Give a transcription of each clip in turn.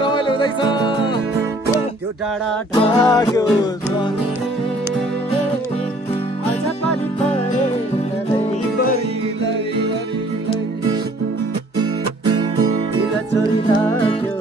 रमाइलो हुँदैछ त्यो डाँडा ढाक्यो अझ पानी परे छोरी लाग्यो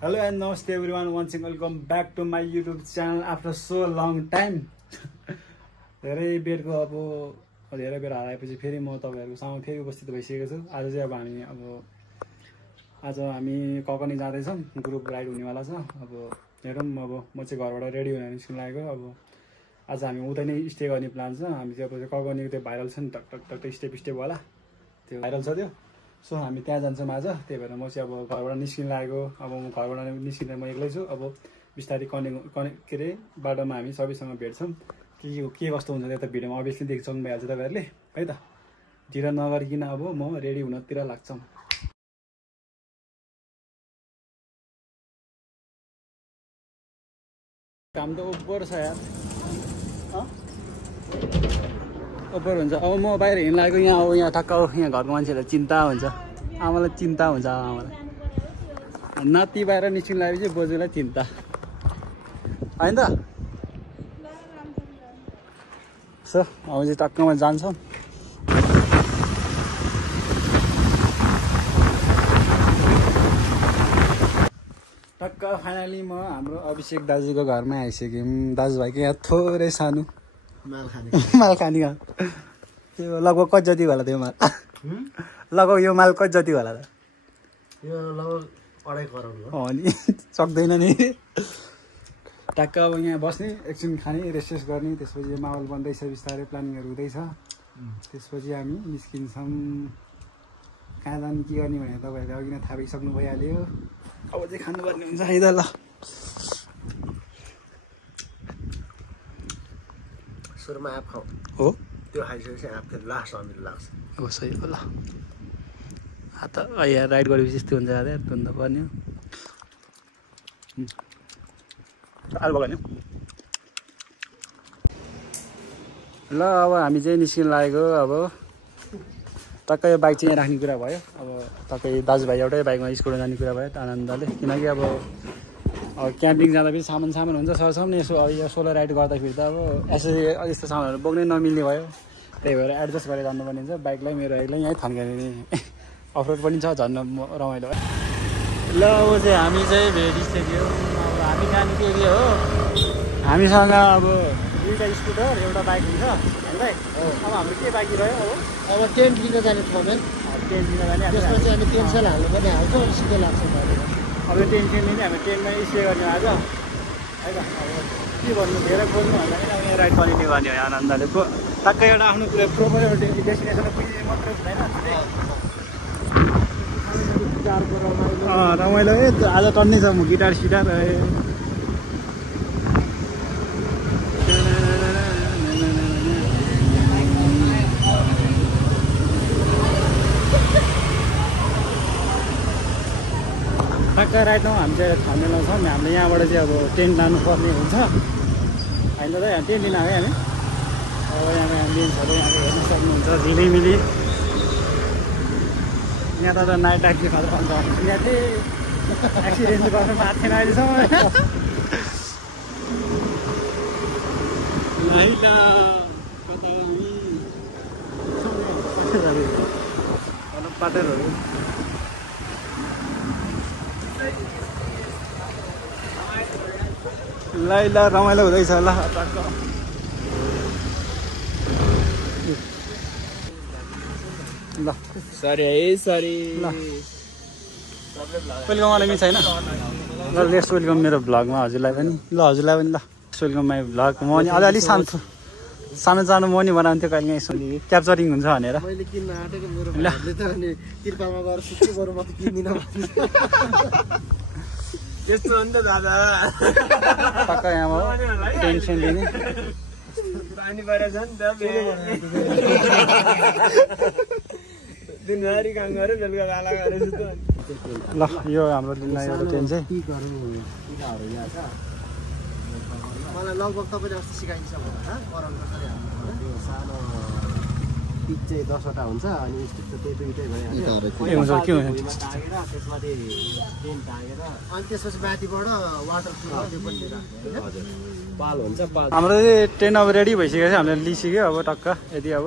Hello and namaste everyone, once again welcome back to my YouTube channel after so long time. धेरै बेरको अब धेरै बेर हराएपछि फेरि म तपाईहरुको सामु फेरि उपस्थित भइसकेको छु। आज चाहिँ अब हामी ककनी जाँदै छौं, ग्रुप राइड हुनेवाला छ। अब हेरौं अब म चाहिँ घरबाट रेडी हुन निस्किन लागेको। अब आज हामी उतै नै स्टे गर्ने प्लान छ। हामी चाहिँ अब ककनीको त्यो भाइरल छ नि टक टक टक स्टेप वाला त्यो भाइरल छ त्यो। सो हामी त्यहाँ जान्छौँ आज। त्यही भएर म चाहिँ अब घरबाट निस्किन लागेको। अब म घरबाट निस्किँदा म एक्लै छु। अब बिस्तारै के रे बाटोमा हामी सबैसँग भेट्छौँ। के कस्तो हुन्छ त्यो त भिडियोमा अभियसली देख्छौँ भइहाल्छ तपाईहरुले है त। ढिला नगरिकन अब म रेडी हुनतिर लाग्छौँ। काम त ओभर छ यार, ओभर हुन्छ। अब म बाहिर हिँड्न लागेको। यहाँ ठक्क यहाँ घरको मान्छेहरूलाई चिन्ता हुन्छ, आमालाई चिन्ता हुन्छ। आमालाई नाति बाहिर निस्किन लागेपछि बोजूलाई चिन्ता होइन त। सो अब चाहिँ टक्कमा जान्छौँ। टक्क फाइनली म हाम्रो अभिषेक दाजुको घरमा आइसक्यौँ। दाजुभाइको यहाँ थोरै सानो माल खाने त्यो लगभग कति जति होला त्यो माल? लगभग यो माल कति जति होला त? यो लगभग 2.5 करोड हो नि, सक्दैन नि। टक्क अब यहाँ बस्ने, एकछिन खाने, रेस्ट गर्ने, त्यसपछि माहौल बन्दैछ, बिस्तारै प्लानिङहरू हुँदैछ। त्यसपछि हामी निस्किन्छौँ। कहाँ जाने के गर्ने भने तपाईँहरूले अघि नै थाहा पाइसक्नु भइहाल्यो। अब चाहिँ खानुपर्ने हुन्छ है त। ल सुरुमा आँप खाऊ हो, त्यो खाइसकेपछि आँप फेरि लास्ट अमिलो लाग्छ। हो सही हो। ल त यहाँ राइड गरेपछि यस्तो हुन्छ यार, धुन त पर्ने हो। आलु बगानी ल अब हामी चाहिँ निस्किन लागेको। अब टक्कै यो बाइक चाहिँ यहाँ राख्ने कुरा भयो। अब टक्कै दाजुभाइ एउटै बाइकमा स्कुटरमा जाने कुरा भयो आनन्दले। किनकि अब क्याम्पिङ जाँदा पनि सामान हुन्छ सरसम नि। यसो यो सोलो राइड गर्दाखेरि त अब यसरी यस्तो सामानहरू बोक्नै नमिल्ने भयो। त्यही भएर एडजस्ट गरेर जानुपर्ने हुन्छ। बाइकलाई मेरो बाइकलाई यहीँ थन्काउने अफरोड पनि छ, झन् रमाइलो भयो। ल अब चाहिँ हामी चाहिँ भेटिसक्यो। अब हामी जाने के हो, हामीसँग अब 2टा स्कुटर एउटा बाइक हुन्छ हामीलाई। अब हाम्रो के बाइक रह्यो? अब टेन्ट लिन जाने पर्दैन। टेन्ट लिन जाने, त्यसमा चाहिँ हामी तेल सेल हाल्नु पनि हाल्छौँ, सिधै लाग्छ। अब यो टेन्ट लिने हामी टेन्टमा स्टे गर्ने आज है त। अब के भन्नु, धेरै खोज्नु भन्दा पनि अब यहाँ राइड कन्टिन्यू गर्ने हो आनन्दले। टक्कै एउटा आफ्नो प्रोपर एउटा डेस्टिनेसनमा पुग्ने मात्रै हुँदैन। रमाइलो है आज टन्नै छ। म गिटार सिटार टक्क राइटमा हामी चाहिँ थामेलमा छौँ। हामीले यहाँबाट चाहिँ अब टेन्ट लानुपर्ने हुन्छ होइन त। यहाँ टेन्ट लिन आयो हामी। अब यहाँ एम्बियन्सहरू यहाँको हेर्न सक्नुहुन्छ, झिलिमिली। यहाँ त नाइट टाइप खालको अन्त यहाँ चाहिँ एक्सिडेन्ट गर्नु भएको थिएन अहिलेसम्म। पाटरहरू ल रमाइलो हुँदैछ। ल ल सरी है, सरी। ल वेलकम वाला मिस होइन। ल लेट्स वेलकम मेरो भ्लगमा हजुरलाई पनि। ल हजुरलाई पनि। ल वेलकम माई भ्लग। म नि अलि सानो सानो म नि बनाउँथ्यो कहिले यसो क्याप्चरिङ हुन्छ भनेर। मैले किन्न आँटेको मेरो भाइले त अनि तिरपालमा गएर सुत्नु गरौँ, म त किन्दिनँ। त्यस्तो हो नि त दादा। टक्क यहाँबाट टेन्सन लिने पानी परेछ नि त। दिनभरि काम गरेँ बेलुका गाला गरेँ जस्तो ल यो हाम्रो लिन एउटा टेन्ट चाहिँ मलाई लगभग तपाईँले अस्ति सिकाइन्छ भनेर गराउनु पर्छ यो सानो पिच चाहिँ 10 वटा हुन्छ अनि स्टिक त त्यही दुईटै भइहाल्यो के हुन्छ के हुन्छ भुइँमा टाँगेर त्यसमाथि टेन्ट टाँगेर अनि त्यसपछि माथिबाट वाटर प्रुफ त्यो पनि राख्ने होइन हजुर पाल हुन्छ पाल हाम्रो चाहिँ टेन्ट अब रेडी भइसक्यो छ हामीले लिइसक्यो अब टक्क यदि अब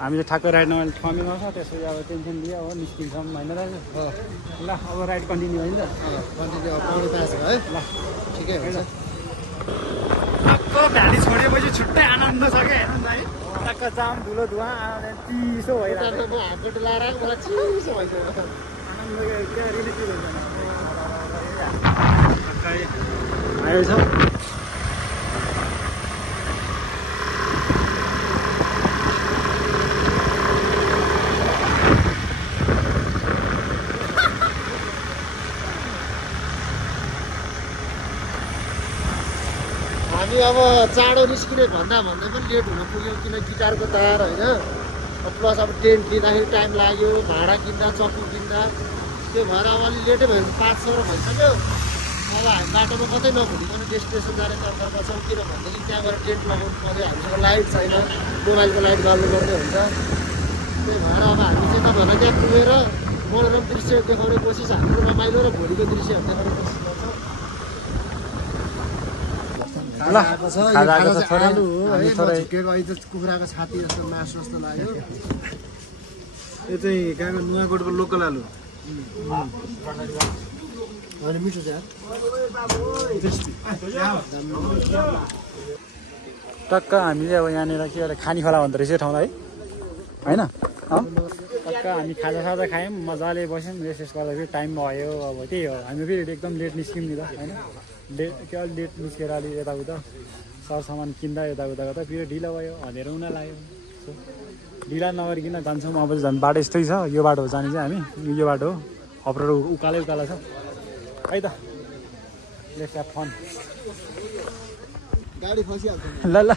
हामीले ठ्याक्क राइड नभए ठाउँमा छ त्यसपछि अब टेन्सन लियो अब निस्किन्छौँ होइन दाजु ल अब राइड कन्टिन्यू होइन कन्टिन्यू पाउने पाएछ है ल ठिकै हुन्छ टक्क भ्याली छोडेपछि छुट्टै आनन्द छ क्या हेर्नु न है टक्क जाम धुलो धुवा चिसो भइरहेको म हातबाट लाएर मलाई चिसो भइसक्यो आनन्द क्या रिलेटिभ हुन्छ आएछ हामी अब चाँडो निस्किने भन्दा भन्दै पनि लेट हुन पुग्यो किन गिटारको तार होइन प्लस अब टेन्ट लिँदाखेरि टाइम लाग्यो भाडा किन्दा चक्कु किन्दा त्यो भएर अब अलिक लेटै भयो 5-6 भइसक्यो अब हामी बाटोमा कतै नभुलिकन डेस्टिनेसन जाने तर्खरमा छौँ किन भनेदेखि त्यहाँ गएर टेन्ट लगाउनु पऱ्यो हामीसँग लाइट छैन मोबाइलको लाइट गर्नुपर्ने हुन्छ त्यही भएर अब हामी चाहिँ तपाईँहरूलाई त्यहाँ पुगेर मनोरम दृश्य देखाउने कोसिस हाम्रो रमाइलो र भोलिको दृश्यहरू देखाउने कोसिस गर्छौँ ल खाजाको त थोरै आलु हो है थोरै झुकेको अहिले त कुखुराको छाती जस्तो मासु जस्तो लाग्यो यो चाहिँ कहाँको नुवाकोटको लोकल आलु अनि मिठो छ टक्क हामीले अब यहाँनिर के अरे खानी खोला भन्दो रहेछ यो ठाउँलाई होइन टक्क हामी खाजा खायौँ मजाले बस्यौँ रेस्ट गर्दाखेरि टाइम भयो अब त्यही हो हामी फेरि एकदम लेट निस्क्यौँ नि त होइन के अलि लेट निस्केर अलिक यताउता सरसामान किन्दा यताउता गर्दा फेरि ढिलो भयो हँदेर उना लाग्यो ढिला नगरिकन जान्छौँ अब झन् बाटो यस्तै छ यो बाटो हो जाने चाहिँ हामी यो बाटो हो अप्रो उकालै उकालो छ है त लेट्स ह्याभ फन गाडी फसिहाल्छ ल ल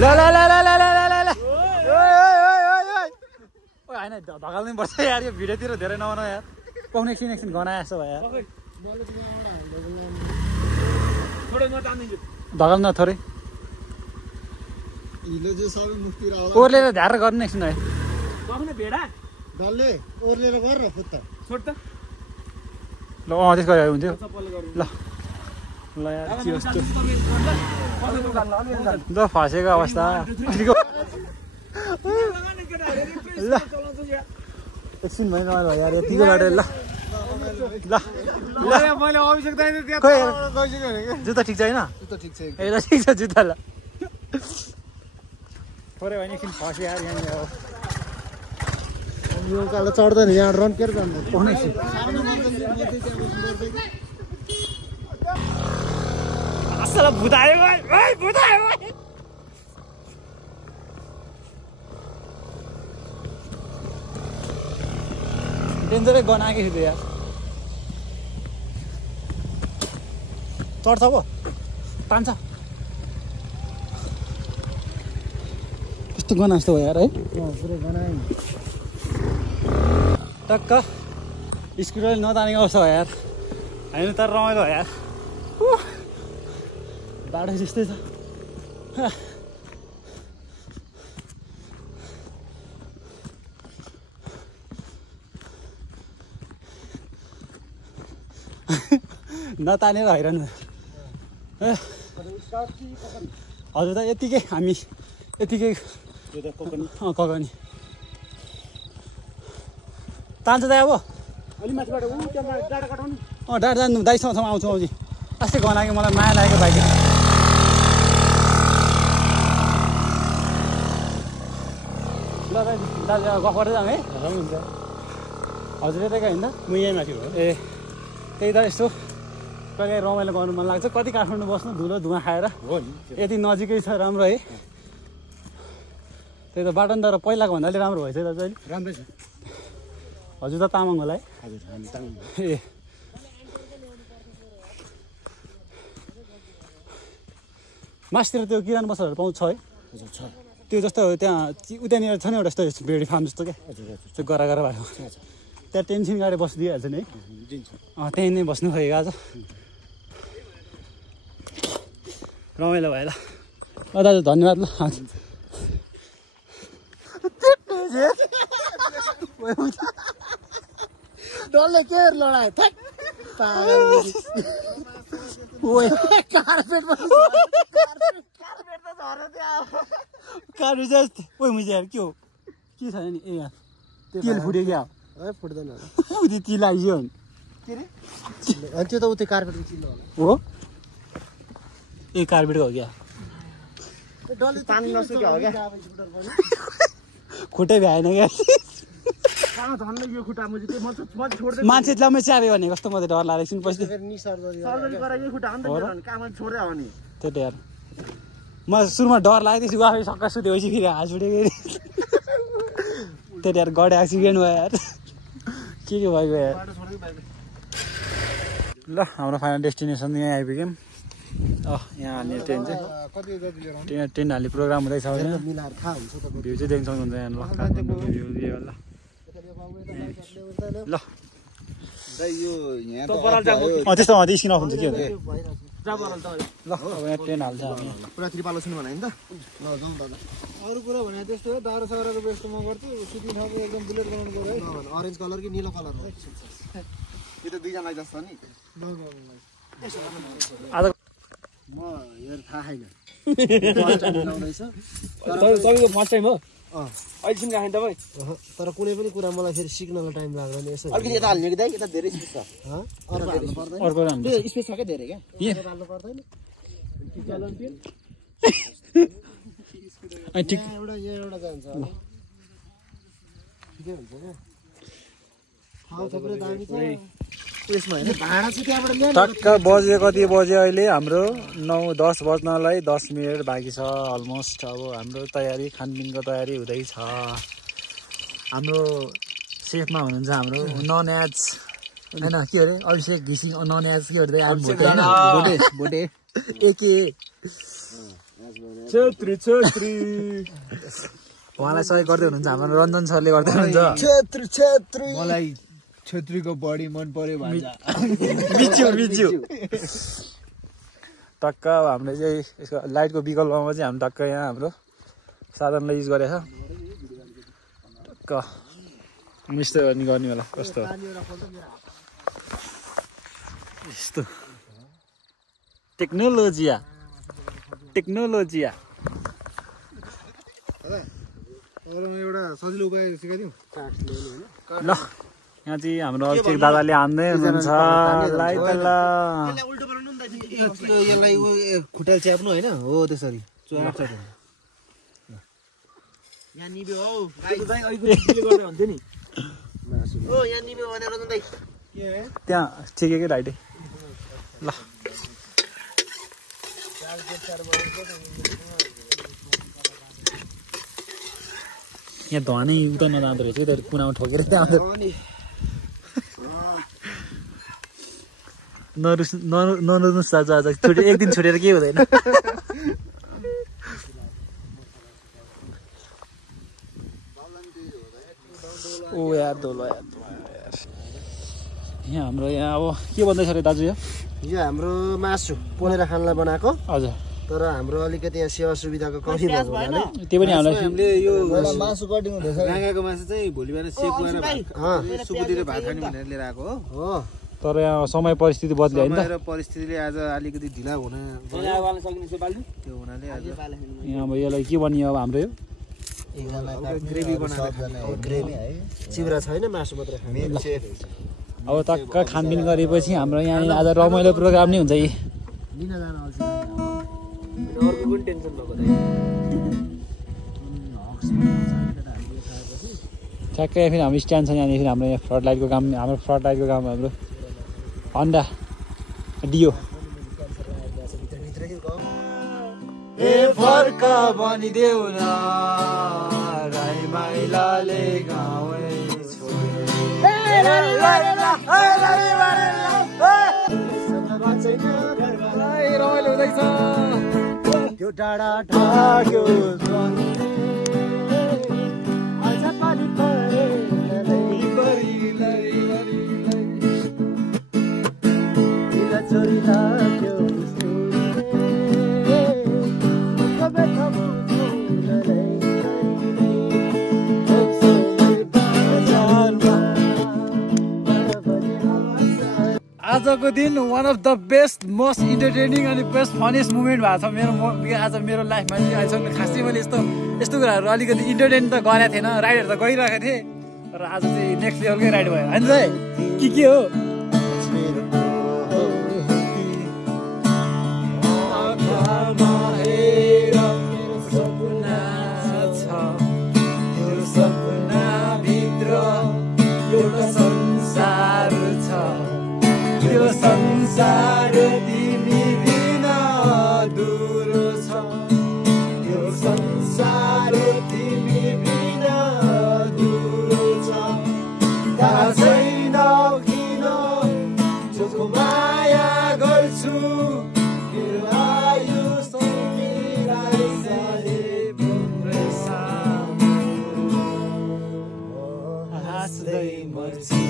ल ल ल ल ल ल ल होइन धकाल्नै पर्छ यार यो भिडियोतिर धेरै नभन यार पाउने एकछिन गनाए जस्तो भयो यार धकाल न थोरै हिलो चाहिँ सबै मुखतिर आउला ओर्लेर ध्याएर गर्नु एकछिन है डल्ले ओर्लेर गर न खुट्टा ल त्यसको हुन्थ्यो ल ल यार ल फसेको अवस्था ल एकछिन भयो नभए यार यतिको बाटो ल ल मैले आवश्यकता खोइ जुत्ता ठिक छ होइन त्यो ठिक छ ए ल ठिक छ जुत्ता ल थोरै भयो नि एकछिन फस्यो यार यहाँनिर अब यो उकालो चढ्दैन यहाँ रन्केर जान्छ पाउने एकछिन असला भुतायो भुतायो डेन्जरै गनाएकै थियो यार चढ्छ पो तान्छ कस्तो गना जस्तो भयो यार है पुरै गनायो टक्क स्कुटर नतानेको अवस्था भयो यार होइन तर रमाइलो भयो यार बाटो जस्तै छ नतानेर हैरान हजुर त यतिकै हामी यतिकै ककनी तान्छ त अब डाँडा जानु दाइसँग आउँछु आउँछु अस्ति गनाएको मलाई माया लागेको बाइक ल दाजु गफ गर्दै जाउँ है हुन्छ हजुर यतैको होइन म यहीँ माथि हो ए त्यही त यस्तो कहिले रमाइलो गर्नु मन लाग्छ कति काठमाडौँ बस्नु धुलो धुवा खाएर यति नजिकै छ राम्रो है त्यही त बाटो नि तर पहिलाको भन्दा अलिक राम्रो भएछ दाजु अहिले राम्रै छ हजुर त तामाङ होला है हजुर हामी तामाङ ए मासतिर त्यो किराना पसलहरू पाउँछ है हजुर छ त्यो जस्तो त्यहाँ उतानिर छ नि एउटा यस्तो भेडी फार्म जस्तो क्या त्यो गरा गरा भएको त्यहाँ टेन्सन गाडी बसिदिइहाल्छ नि है त्यहीँ नै बस्नु खोजेको आज रमाइलो भयो ल दाजु धन्यवाद ल डल्ले के लडायो कार्पेट चाहिँ ओइ मुझे के हो के छ नि ए यहाँ तेल फुट्यो क्या फुट्दैन उति ती लाग्यो अनि त्यो त उतै कार्पेटको चिल्लो होला हो ए कार्पेटको हो क्या पानी नसुक्यो हो क्या खुट्टै भ्याएन क्या कहाँ झन् यो खुट्टा म छोड्दै मान्छे जम्मै च्याबे भने कस्तो म त डर लाग्यो एकछिन पछि सर्जरी गरायो खुट्टा अन्त काम छोड्दै हो नि त्यही त यार म सुरुमा डर लाग्यो त्यसपछि आफै सक्का सुतेपछि फेरि हाँस उठेको त्यही त यार गडे एक्सिडेन्ट भयो यार के भइगयो यार ल हाम्रो फाइनल डेस्टिनेसन यहाँ आइपुग्यौँ यहाँ हाल्ने ट्रेन चाहिँ ट्रेन हाल्ने प्रोग्राम हुँदैछ होइन भ्यू चाहिँ देख्न सक्नुहुन्छ यहाँ ल ल त्यस्तो स्किन अफ हुन्छ के हुन्छ ल अब यहाँ ट्रेन हाल्छ हामी पुरा त्रिपालो सुन्नु भने नि त ल जाउँ दादा अरू कुरा भने त्यस्तो हो 1200 बेस्ट म गर्छु सुत्ने ठाउँको एकदम बुलेट बनाउनु पर्यो है अरेन्ज कलर कि निलो कलर हो यो त दुईजनालाई जस्तो नि आज म हेर थाहा छैन तपाईँको फर्स्ट टाइम हो अहिलेसम्म राखेँ तपाईँ तर कुनै पनि कुरा मलाई फेरि सिक्नलाई टाइम लाग्दैन यसो अलिकति यता हाल्ने कि दाइ यता धेरै स्पेस छ अर्को स्पेस छ क्या धेरै क्या हाल्नु पर्दैन ठिक एउटा एउटा जान्छ ठिकै हुन्छ क्या ठाउँ थुप्रै दामी छ त्यसमा होइन भाडा चाहिँ त्यहाँबाट ल्याउनु टक्क बजे कति बजे अहिले हाम्रो 9-10 बज्नलाई 10 मिनट बाँकी छ अलमोस्ट अब हाम्रो तयारी खानपिनको तयारी हुँदैछ हाम्रो सेफमा हुनुहुन्छ हाम्रो नन्याज होइन के अरे अभिषेक घिसिङ नन्याज के अरे भोटे एके छेत्री उहाँलाई सहयोग गर्दै हुनुहुन्छ हाम्रो रञ्जन सरले गर्दै हुनुहुन्छ छेत्री मलाई छेत्रीको बडी मन पर्यो भन्छ मिच्यु टक्क हामीले चाहिँ यसको लाइटको विकल्पमा चाहिँ हामी टक्क यहाँ हाम्रो साधनलाई युज गरेछ टक्क मिस्टर गर्ने होला कस्तो यस्तो टेक्नोलोजिया एउटा सजिलो उपाय सिकाइदिउँ ल यहाँ चाहिँ हाम्रो अभिषेक दादाले हान्दै हुनुहुन्छ लाइट ल यसलाई खुट्टाले च्याप्नु होइन हो त्यसरी यहाँ निभ्यो हौ हुन्थ्यो नि ओ यहाँ निभ्यो भनेर दाइ त्यहाँ ठिकै लाइटै ल यहाँ धनै उता नजाँदो रहेछ कि कुनामा ठोकेर त्यहाँ नरुस्नुहोस् आज एक दिन छोडेर केही हुँदैन ओ यार धोलो यार यहाँ हाम्रो यहाँ अब के भन्दैछ अरे दाजु यो हाम्रो मासु पोलेर खानलाई बनाएको हजुर तर हाम्रो अलिकति यहाँ सेवा सुविधाको कमी भएको हुनाले त्यो पनि हामीले यो मासु कटिङ हुँदैछ राँगाको मासु चाहिँ भोलि बिहान सेक गरेर सुकुटीले भात खाने भनेर लिएर आएको हो तर यहाँ समय परिस्थिति बदल्यो होइन र परिस्थितिले आज अलिकति ढिला हुन त्यो हुनाले आज यहाँ अब यसलाई के बनियो अब हाम्रो यो ग्रेभी बनाएर ग्रेभी है चिब्रा छैन मासु मात्र खाने अब टक्क खानपिन गरेपछि हाम्रो यहाँ आज रमाइलो प्रोग्राम नै हुन्छ यी लिन जान अल्छी अर्को पनि टेन्सन भएको ठ्याक्कै फेरि हाम्रो स्ट्यान्ड छ यहाँनिर फेरि हाम्रो यहाँ फ्लड लाइटको काम हाम्रो हन्डा डियो ए फर्क भनिदेऊ न राई माइलाले गाउँै रमाइलो हुँदैछ त्यो डाँडा ढाक्यो आज पानी परे छोरी लाग्यो आजको दिन one of the best most entertaining अनि बेस्ट फनेस्ट मुमेन्ट भएको छ आज मेरो लाइफमा चाहिँ अहिलेसम्म खासै मैले यस्तो कुराहरू अलिकति इन्टरटेन त गरेको थिएन राइडहरू त गइरहेको थिएँ र आज चाहिँ नेक्स्ट लेभलकै राइड भयो होइन दाइ के हो संसार तिमी बिना दुरो छ यो संसार तिमी बिना दुरो छ थाहा छैन किन जोको माया गर्छु मेरो आयु तिमीलाई सधैँ हाँस्दै मर्छु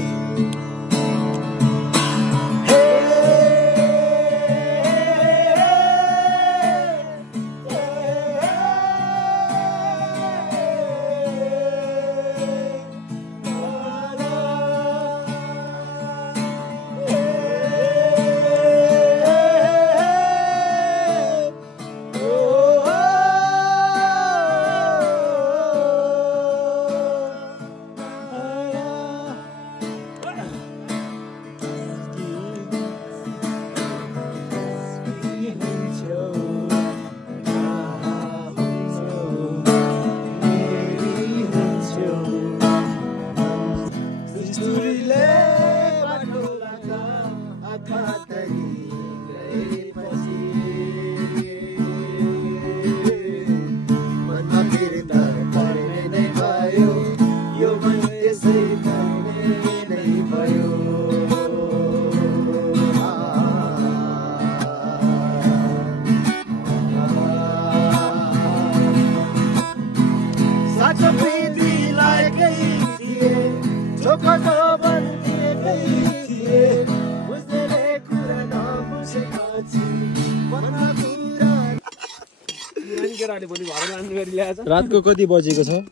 रातको कति बजेको छ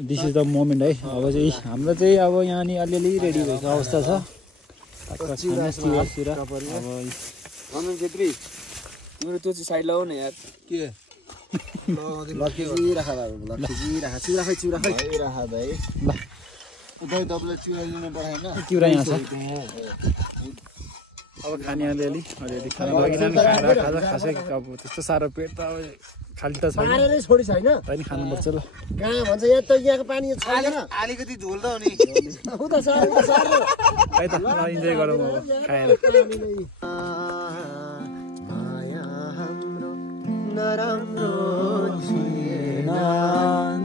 दिस इज द मोमेन्ट है अब चाहिँ हाम्रो चाहिँ अब यहाँनिर अलिअलि रेडी भएको अवस्था छ तिम्रो त्यो चाहिँ साइड लगाउ न यार के चिउरा यहाँ छ अब खाने अलिअलि खाना लगिन खाएर खासै अब त्यस्तो साह्रो पेट त अब खाली त छैन छोडी छैन पनि खानुपर्छ ल कहाँ भन्छ यहाँ त यहाँको पानी छैन अलिकति झोल त हो नि है त इन्जोय गरौँ अब खाएर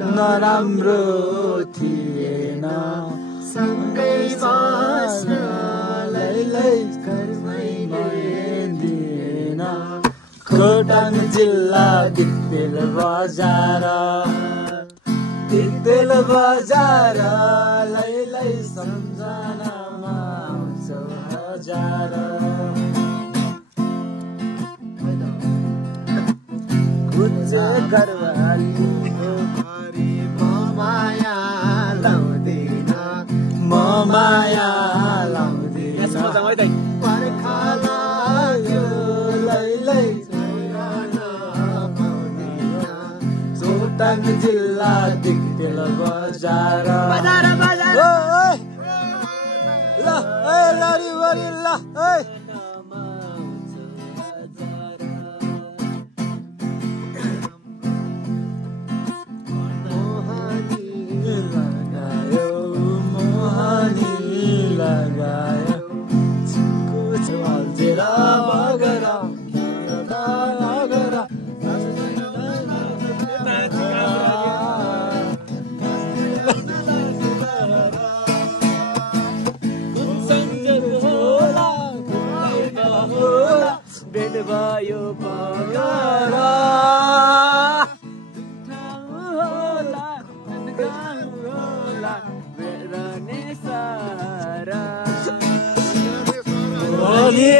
नराम्रो थिएन सँगै बस्न खोटाङ जिल्ला दिक्तेल बजार लै सम्झनामा आउँछ हजार गुज्जे घरवाली माया लाउँदैन माया लाउँदैन पर्खा लाग्यो लै खोटाङ जिल्ला दिक्तेल बजार ल लरी बरी ल भेट भयो पगरा होला होला रहने सारा बोली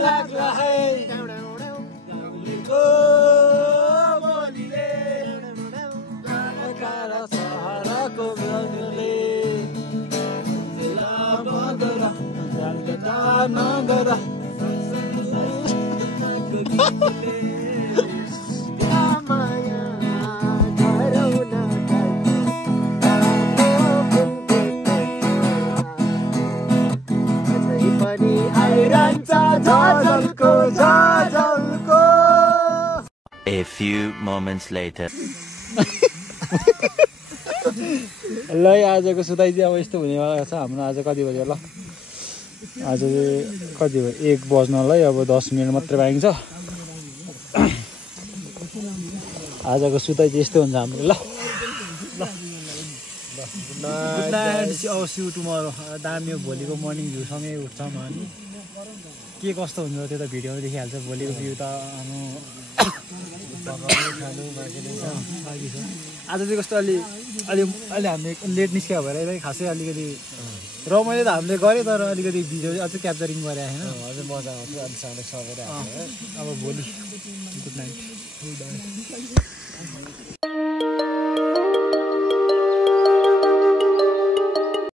लाग्ला है गाउँलेको बोलीले काला सहाराको गजले बदरा जालगता नगरा A few moments later. ल आजको सुताइ चाहिँ अब यस्तो हुनेवाला छ हाम्रो। आज कति बज्यो ल? आज चाहिँ कति भयो? 1 बज्नलाई अब 10 मिनट मात्रै बाँकी छ। आजको सुताइ चाहिँ यस्तो हुन्छ हाम्रो। ल गुड नाइट। अब सी यू टुमरो। दामी हो भोलिको मर्निङ भ्यूसँगै उठ्छौँ अनि के कस्तो हुन्छ त्यो त भिडियोमा देखिहाल्छ। भोलिको भ्यू त आज चाहिँ कस्तो अलि हामीले लेट निस्क्यो भएर भाइ खासै अलिकति रमाइलो त हामीले गरेँ तर अलिकति भिडियो अझै क्याप्चरिङ गरेँ होइन। अझै मजा आउँछ अलिक सबैले अब भोलि गुड नाइट।